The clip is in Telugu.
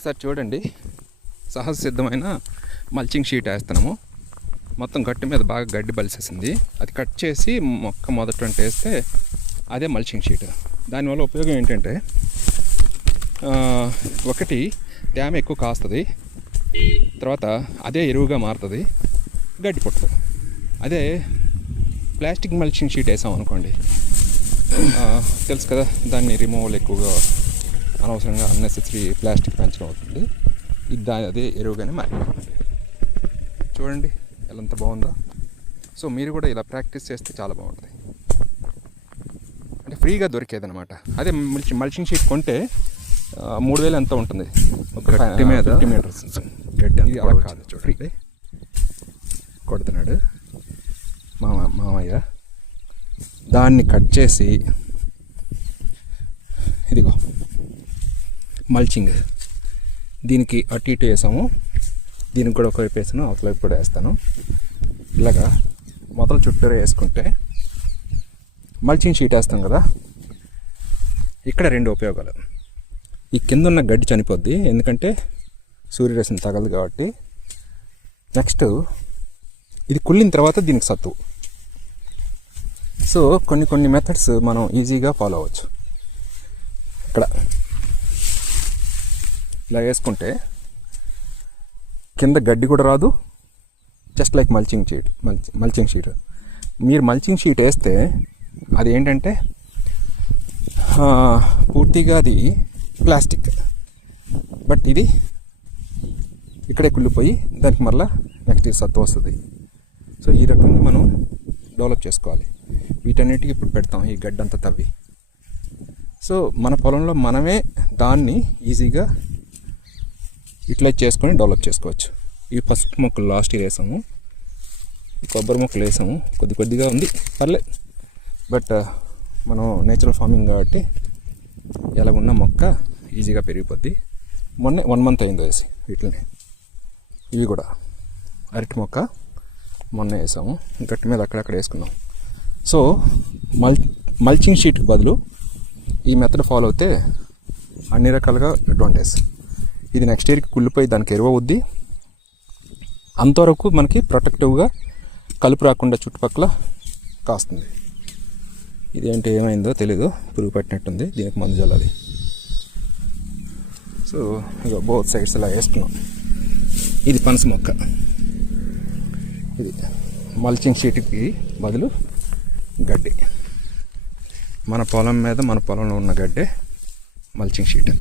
ఒకసారి చూడండి, సహజ సిద్ధమైన మల్చింగ్ షీట్ వేస్తున్నాము. మొత్తం గట్టి మీద బాగా గడ్డి బలిసేసింది. అది కట్ చేసి మొక్క మొదట వేస్తే అదే మల్చింగ్ షీట్. దానివల్ల ఉపయోగం ఏంటంటే, ఒకటి తేమ ఎక్కువ కాస్తుంది, తర్వాత అదే ఎరువుగా మారుతుంది, గడ్డి పుట్టదు. అదే ప్లాస్టిక్ మల్చింగ్ షీట్ వేసాం అనుకోండి, తెలుసు కదా, దాన్ని రిమూవల్ ఎక్కువగా అనవసరంగా అన్నెసెసరీ ప్లాస్టిక్ పెంచడం అవుతుంది. ఇది అదే ఎరువుగానే మారిపోతుంది. చూడండి ఎంత బాగుందో. సో మీరు కూడా ఇలా ప్రాక్టీస్ చేస్తే చాలా బాగుంటుంది. అంటే ఫ్రీగా దొరికేది అనమాట. అదే మల్చింగ్ షీట్ కొంటే 3000 ఎంత ఉంటుంది ఒక గట్టి మీద 50 మీటర్స్. ఇది అలా కాదు. చూడండి కొడుతున్నాడు మామయ్య. దాన్ని కట్ చేసి ఇదిగో మల్చింగ్ దీనికి అటు ఇటు వేసాము. దీనికి కూడా ఒకవైపు వేసాను, అవతలైపు కూడా వేస్తాను. ఇలాగా మొదలు చుట్టూరే వేసుకుంటే మల్చింగ్ షీట్ వేస్తాం కదా. ఇక్కడ 2 ఉపయోగాలు. ఈ కింద ఉన్న గడ్డి చనిపోద్ది, ఎందుకంటే సూర్యరశ్మి తగలదు కాబట్టి. నెక్స్ట్ ఇది కుళ్ళిన తర్వాత దీనికి సత్తు. సో కొన్ని మెథడ్స్ మనం ఈజీగా ఫాలో అవ్వచ్చు. ఇక్కడ ఇలా వేసుకుంటే కింద గడ్డి కూడా రాదు. Just like mulching sheet. మీరు మల్చింగ్ షీట్ వేస్తే అది ఏంటంటే పూర్తిగా అది ప్లాస్టిక్, బట్ ఇది ఇక్కడే కుళ్ళిపోయి దానికి మళ్ళీ నెక్స్ట్ సత్తు వస్తుంది. సో ఈ రకంగా మనం డెవలప్ చేసుకోవాలి. వీటన్నిటికీ ఇప్పుడు పెడతాం ఈ గడ్డంతా తవ్వి. సో మన పొలంలో మనమే దాన్ని ఈజీగా ఇట్లా చేసుకొని డెవలప్ చేసుకోవచ్చు. ఈ పసుపు మొక్కలు లాస్ట్ ఇయర్ వేసాము, కొబ్బరి మొక్కలు వేసాము. కొద్దిగా ఉంది, పర్లేదు. బట్ మనం నేచురల్ ఫార్మింగ్ కాబట్టి ఎలాగున్న మొక్క ఈజీగా పెరిగిపోద్ది. మొన్న 1 మంత్ అయింది వేసి వీటిని. ఇవి కూడా అరటి మొక్క మొన్న వేసాము, గట్టి మీద అక్కడక్కడ వేసుకున్నాం. సో మల్చింగ్ షీట్కి బదులు ఈ మెథడ్ ఫాలో అయితే అన్ని రకాలుగా అడ్వాంటేజ్. ఇది నెక్స్ట్ ఇయర్కి కుళ్ళిపోయి దానికి ఎరువు అవుద్ది. అంతవరకు మనకి ప్రొటెక్టివ్గా కలుపు రాకుండా చుట్టుపక్కల కాస్తుంది. ఇదేంటి ఏమైందో తెలీదు, పురుగు పట్టినట్టుంది. దీనికి మందు చల్లాలి. సో ఇక బోత్ సైడ్స్ ఇలా వేసుకున్నాం. ఇది పనస మొక్క. ఇది మల్చింగ్ షీట్కి బదులు గడ్డి. మన పొలం మీద మన పొలంలో ఉన్న గడ్డే మల్చింగ్ షీట్.